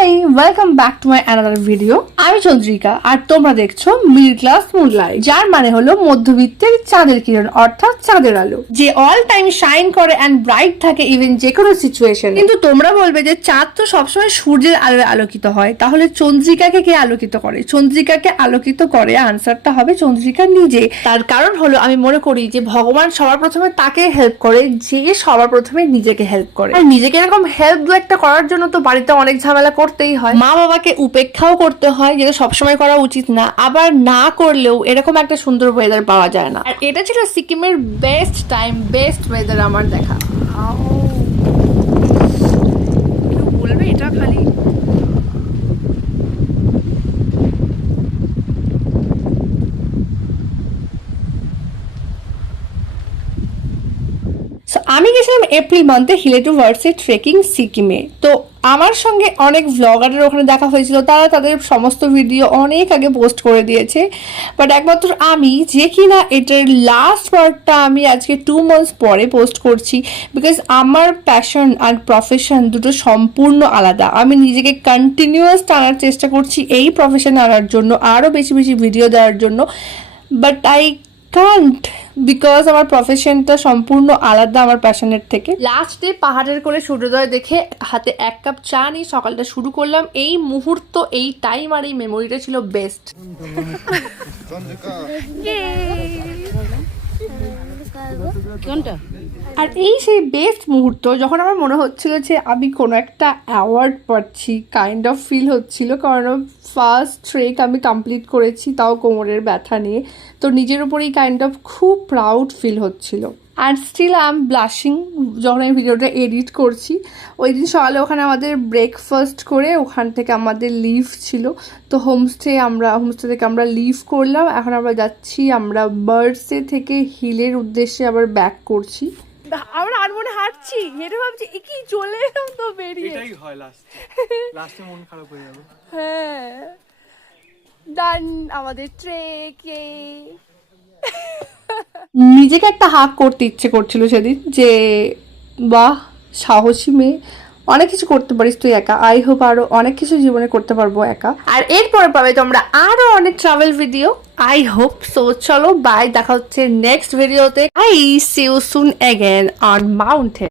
Hi welcome back to my another video. আমি চন্দ্রিকা আর তোমরা দেখছো মিডল ক্লাস মুনলাইট, যার মানে হলো মধ্যবিত্তের চাঁদের কিরণ অর্থাৎ চাঁদের আলো, যে অল টাইম শাইন করে অ্যান্ড ব্রাইট থাকে ইভেন যে কোনো সিচুয়েশন। কিন্তু তোমরা বলবে যে চাঁদ তো সবসময় সূর্যের আলোয় আলোকিত হয়, তাহলে চন্দ্রিকাকে কে আলোকিত করে? চন্দ্রিকাকে আলোকিত করে, আনসারটা হবে চন্দ্রিকা নিজে। তার কারণ হলো আমি মনে করি যে ভগবান সবার প্রথমে তাকে হেল্প করে যে সবার প্রথমে নিজেকে হেল্প করে। আর নিজেকে এরকম হেল্প দু একটা করার জন্য তো বাড়িতে অনেক ঝামেলা করতেই হয়, মা বাবাকে উপেক্ষাও করতে হয়, যেটা সবসময় করা উচিত না। আবার না করলেও এরকম একটা সুন্দর ওয়েদার পাওয়া যায় না। আর এটা ছিল সিকিমের বেস্ট টাইম, বেস্ট ওয়েদার আমার দেখা। কেউ বলবে এটা খালি আমি গেছিলাম এপ্রিল মান্থে হিলেটু ভার্সে ট্রেকিং সিকিমে। তো আমার সঙ্গে অনেক ভ্লগারের ওখানে দেখা হয়েছিল, তারা তাদের সমস্ত ভিডিও অনেক আগে পোস্ট করে দিয়েছে। বাট একমাত্র আমি যে কিনা এটার লাস্ট পার্টটা আমি আজকে 2 months পরে পোস্ট করছি, বিকজ আমার প্যাশন আর প্রফেশন দুটো সম্পূর্ণ আলাদা। আমি নিজেকে কন্টিনিউয়াস টানার চেষ্টা করছি এই প্রফেশনে আনার জন্য, আরও বেশি বেশি ভিডিও দেওয়ার জন্য, বাট আই কান্ট, বিকজ আমার প্রফেশনটা সম্পূর্ণ আলাদা আমার প্যাশনের থেকে। লাস্ট ডে পাহাড়ের কোলে সূর্যোদয় দেখে হাতে 1 কাপ চা নিয়ে সকালটা শুরু করলাম। এই মুহূর্ত, এই টাইম আর এই মেমোরিটা ছিল বেস্ট। আর এই সেই বেস্ট মুহূর্ত যখন আমার মনে হচ্ছিল যে আমি কোনো একটা অ্যাওয়ার্ড পাচ্ছি কাইন্ড অফ ফিল হচ্ছিল, কারণ ফার্স্ট ট্রেক আমি কমপ্লিট করেছি, তাও কোমরের ব্যথা নিয়ে। তো নিজের উপরেই কাইন্ড অফ খুব প্রাউড ফিল হচ্ছিল। আর স্টিল আই এম ব্লাশিং যখন আমি ভিডিওটা এডিট করছি। ওই দিন সকালে ওখানে আমাদের ব্রেকফাস্ট করে ওখান থেকে আমাদের লিভ ছিল, তো হোমস্টে থেকে আমরা লিভ করলাম। এখন আমরা যাচ্ছি, আমরা বার্ডসে থেকে হিলের উদ্দেশ্যে আবার ব্যাক করছি। আমরা আর মনে হাঁটছি, হেঁটে ভাবছি কি চলে এলাম তো বেরিয়ে। এটাই হয় লাস্টে মন খারাপ হয়ে যাবে। হ্যাঁ, ডান আমাদের ট্রেকে। নিজেকে একটা হাক করতে ইচ্ছে করছিল সেদিন, যে বাহ সাহসী মেয়ে, অনেক কিছু করতে পারিস তুই একা। আই হোপ আরো অনেক কিছু জীবনে করতে পারবো একা। আর এরপরে পাবে তোমরা আরো অনেক travel video, I hope so. চলো বাই, দেখা হচ্ছে নেক্সট ভিডিওতে। I see you soon again on mountain.